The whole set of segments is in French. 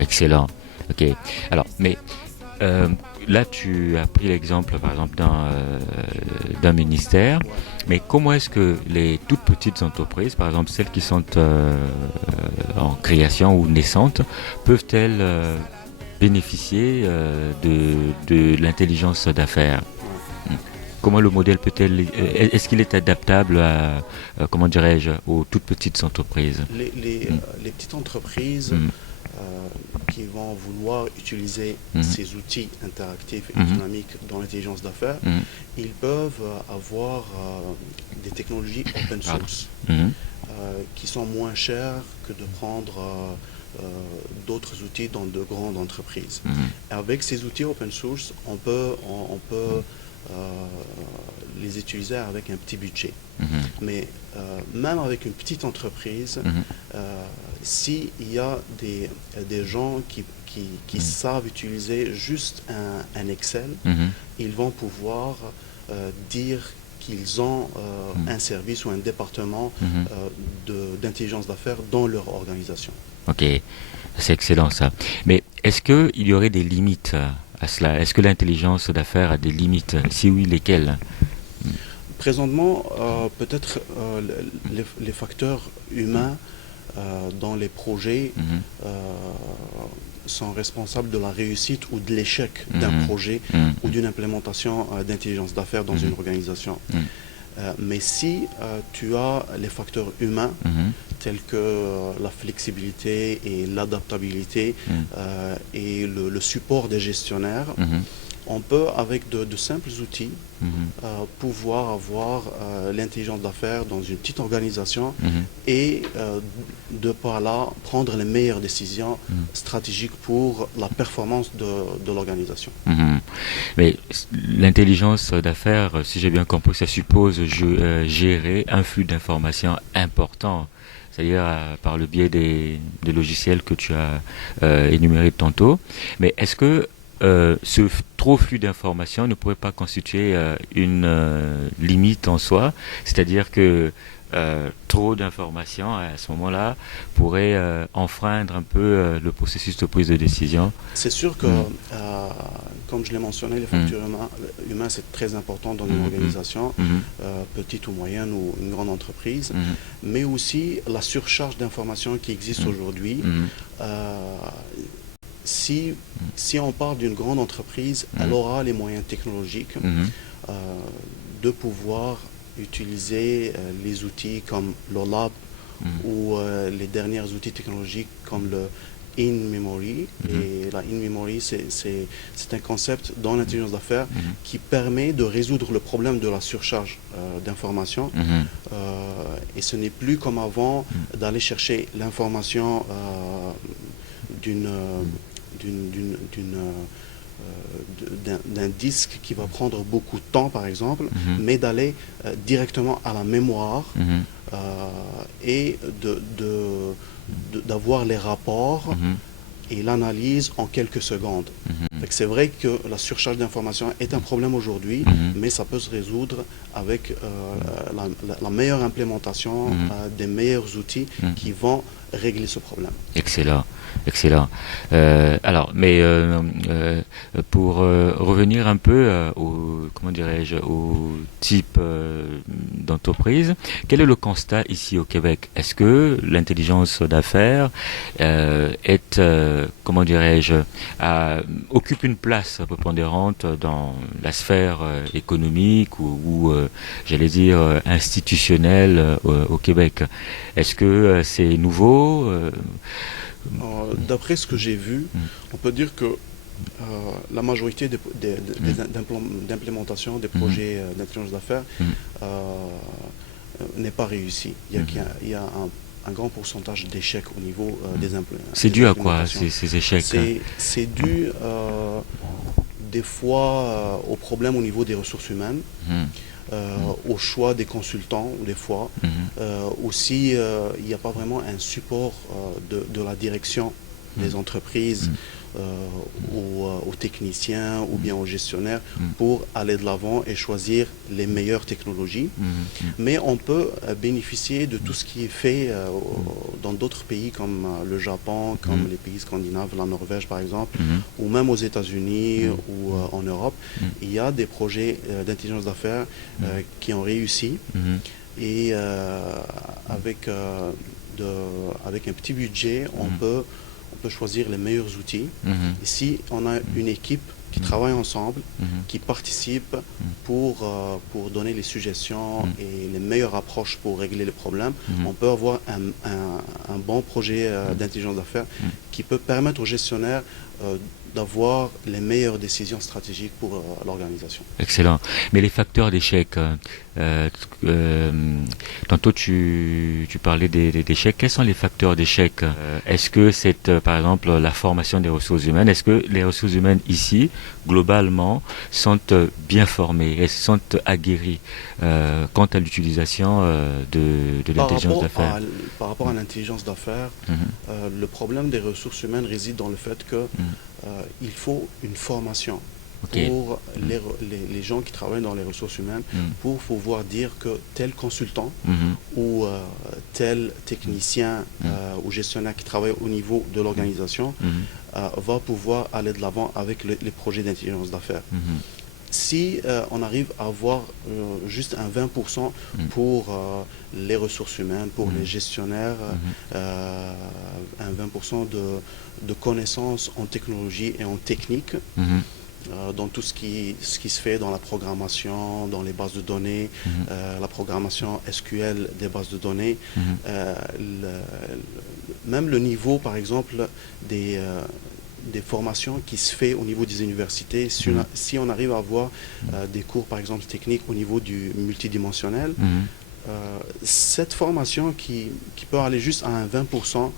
Excellent. Ok. Alors, mais là, tu as pris l'exemple, par exemple, d'un ministère. Ouais. Mais comment est-ce que les toutes petites entreprises, par exemple celles qui sont en création ou naissantes, peuvent-elles bénéficier de l'intelligence d'affaires? Ouais. Hmm. Comment le modèle peut-elle, est-ce qu'il est adaptable à, comment dirais-je, aux toutes petites entreprises? Hmm. Les petites entreprises Hmm. qui vont vouloir utiliser Mhm. ces outils interactifs et Mhm. dynamiques dans l'intelligence d'affaires, Mhm. ils peuvent avoir des technologies open Pardon. source Mhm. qui sont moins chères que de prendre d'autres outils dans de grandes entreprises. Mhm. Avec ces outils open source, on peut les utiliser avec un petit budget. Mhm. Mais même avec une petite entreprise, Mhm. s'il y a des gens qui savent utiliser juste un Excel, Mhm. ils vont pouvoir dire qu'ils ont un service ou un département Mhm. d'intelligence d'affaires dans leur organisation. Ok, c'est excellent ça. Mais est-ce qu'il y aurait des limites à cela? Est-ce que l'intelligence d'affaires a des limites? Si oui, lesquelles? Présentement, peut-être les facteurs humains dans les projets Mhm. euh, sont responsables de la réussite ou de l'échec d'un Mhm. projet Mhm. ou d'une implémentation d'intelligence d'affaires dans Mhm. une organisation. Mhm. Mais si tu as les facteurs humains Mhm. tels que la flexibilité et l'adaptabilité Mhm. et le support des gestionnaires, Mhm. on peut, avec de simples outils, Mhm. pouvoir avoir l'intelligence d'affaires dans une petite organisation Mhm. et de par là prendre les meilleures décisions Mhm. stratégiques pour la performance de l'organisation. Mhm. Mais l'intelligence d'affaires, si j'ai bien compris, ça suppose gérer un flux d'informations important, c'est-à-dire par le biais des logiciels que tu as énumérés tantôt. Mais est-ce que trop flux d'informations ne pourrait pas constituer une limite en soi, c'est-à-dire que trop d'informations à ce moment-là pourrait enfreindre un peu le processus de prise de décision? C'est sûr que, Mm. comme je l'ai mentionné, les Mm. facteurs humains, c'est très important dans une Mhm. organisation, Mhm. petite ou moyenne ou une grande entreprise, Mhm. mais aussi la surcharge d'informations qui existe Mhm. aujourd'hui. Mhm. Euh, si on parle d'une grande entreprise, elle Mhm. aura les moyens technologiques Mhm. euh, de pouvoir utiliser les outils comme l'OLAP Mhm. ou les derniers outils technologiques comme le in-memory. Mhm. Et la in-memory, c'est un concept dans l'intelligence d'affaires Mhm. qui permet de résoudre le problème de la surcharge d'informations. Mhm. Et ce n'est plus comme avant d'aller chercher l'information d'une d'une- d'une- d'une, d'un disque qui va prendre beaucoup de temps, par exemple, Mhm. mais d'aller directement à la mémoire Mhm. euh, et d'avoir les rapports Mhm. et l'analyse en quelques secondes. Mhm. Fait que c'est vrai que la surcharge d'informations est un problème aujourd'hui, Mhm. mais ça peut se résoudre avec la meilleure implémentation Mhm. des meilleurs outils Mhm. qui vont régler ce problème. Excellent, excellent. Alors, mais pour revenir un peu au, comment dirais-je, au type d'entreprise, quel est le constat ici au Québec? Est-ce que l'intelligence d'affaires est, comment dirais-je, occupe une place prépondérante dans la sphère économique ou j'allais dire institutionnelle au Québec? Est-ce que c'est nouveau? D'après ce que j'ai vu, Mm. on peut dire que la majorité d'implémentation des Mhm. projets d'intelligence d'affaires Mhm. euh, n'est pas réussi. Il y a un grand pourcentage d'échecs au niveau C'est des dû à quoi implémentations. ces échecs? C'est dû des fois aux problèmes au niveau des ressources humaines, Mhm. au choix des consultants, des fois. Mhm. Aussi, il n'y a pas vraiment un support de la direction des entreprises Mhm. au aux techniciens ou bien aux gestionnaires pour aller de l'avant et choisir les meilleures technologies. Mais on peut bénéficier de tout ce qui est fait dans d'autres pays comme le Japon, comme les pays scandinaves, la Norvège par exemple, ou même aux États-Unis ou en Europe. Il y a des projets d'intelligence d'affaires qui ont réussi et avec un petit budget, on peut choisir les meilleurs outils. Et si on a une équipe qui travaille ensemble, qui participe pour donner les suggestions et les meilleures approches pour régler les problèmes, on peut avoir un bon projet d'intelligence d'affaires qui peut permettre aux gestionnaires d'avoir les meilleures décisions stratégiques pour l'organisation. Excellent. Mais les facteurs d'échec, tantôt tu parlais d'échecs. Quels sont les facteurs d'échec? Est-ce que c'est, par exemple, la formation des ressources humaines? Est-ce que les ressources humaines ici, globalement, sont bien formées et sont aguerries quant à l'utilisation de l'intelligence d'affaires? Par rapport à l'intelligence d'affaires, le problème des ressources humaines réside dans le fait que il faut une formation pour les gens qui travaillent dans les ressources humaines pour pouvoir dire que tel consultant ou tel technicien ou gestionnaire qui travaille au niveau de l'organisation va pouvoir aller de l'avant avec les projets d'intelligence d'affaires. Si on arrive à avoir juste un 20% pour les ressources humaines, pour les gestionnaires, un 20% de connaissances en technologie et en technique, dans tout ce qui se fait dans la programmation, dans les bases de données, la programmation SQL des bases de données, même le niveau, par exemple, des formations qui se fait au niveau des universités. Si on arrive à avoir des cours, par exemple, techniques au niveau du multidimensionnel, cette formation qui peut aller juste à un 20%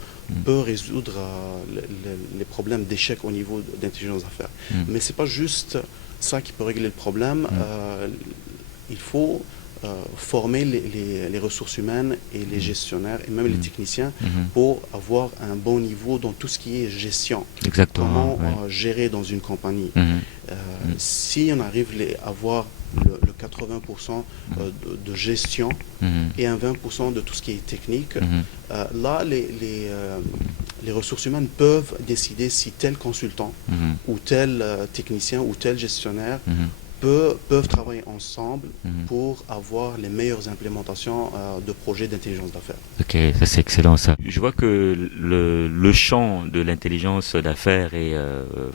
peut résoudre les problèmes d'échec au niveau d'intelligence d'affaires. Mais ce n'est pas juste ça qui peut régler le problème. Il faut former les ressources humaines et les gestionnaires et même les techniciens pour avoir un bon niveau dans tout ce qui est gestion. Exactement. Comment gérer dans une compagnie. Si on arrive à avoir le 80% de gestion et un 20% de tout ce qui est technique, là, les ressources humaines peuvent décider si tel consultant ou tel technicien ou tel gestionnaire peuvent travailler ensemble pour avoir les meilleures implémentations de projets d'intelligence d'affaires. Ok, ça c'est excellent ça. Je vois que le champ de l'intelligence d'affaires est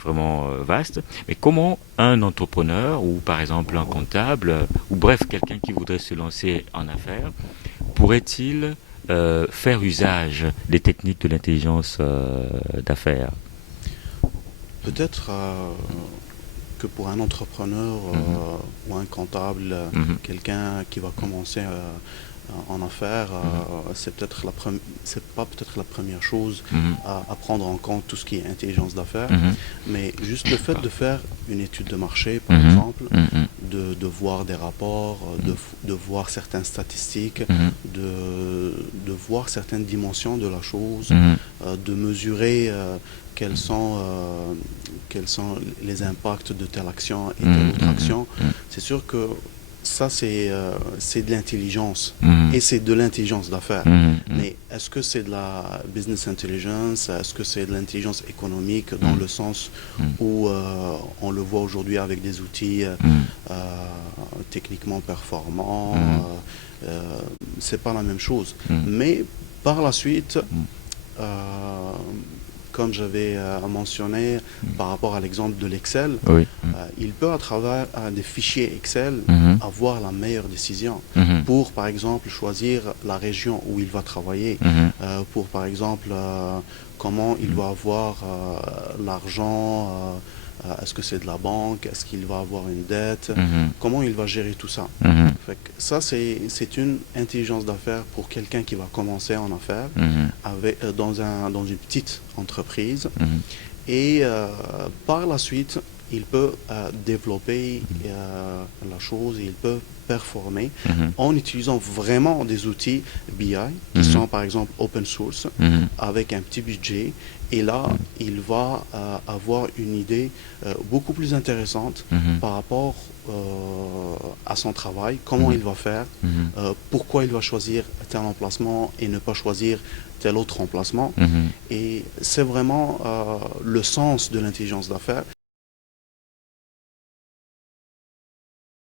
vraiment vaste, mais comment un entrepreneur ou par exemple un comptable ou bref quelqu'un qui voudrait se lancer en affaires pourrait-il faire usage des techniques de l'intelligence d'affaires? Peut-être que pour un entrepreneur ou un comptable, quelqu'un qui va commencer en affaires, c'est pas peut-être la première chose à prendre en compte tout ce qui est intelligence d'affaires, mais juste le fait de faire une étude de marché, par exemple, de voir des rapports, de voir certaines statistiques, de voir certaines dimensions de la chose, de mesurer quels sont les impacts de telle action et telle autre action. C'est sûr que ça, c'est de l'intelligence et c'est de l'intelligence d'affaires. Mais est-ce que c'est de la business intelligence? Est-ce que c'est de l'intelligence économique dans le sens où on le voit aujourd'hui avec des outils techniquement performants? C'est pas la même chose. Mais par la suite, comme j'avais mentionné par rapport à l'exemple de l'Excel, il peut à travers des fichiers Excel avoir la meilleure décision pour, par exemple, choisir la région où il va travailler, pour, par exemple, comment il va avoir l'argent, est-ce que c'est de la banque, est-ce qu'il va avoir une dette, comment il va gérer tout ça. Fait que ça, c'est une intelligence d'affaires pour quelqu'un qui va commencer en affaires dans une petite entreprise. Et par la suite, il peut développer la chose, il peut performer en utilisant vraiment des outils BI qui sont par exemple open source avec un petit budget. Et là, il va avoir une idée beaucoup plus intéressante par rapport à son travail, comment il va faire, pourquoi il va choisir tel emplacement et ne pas choisir tel autre emplacement. Et c'est vraiment le sens de l'intelligence d'affaires.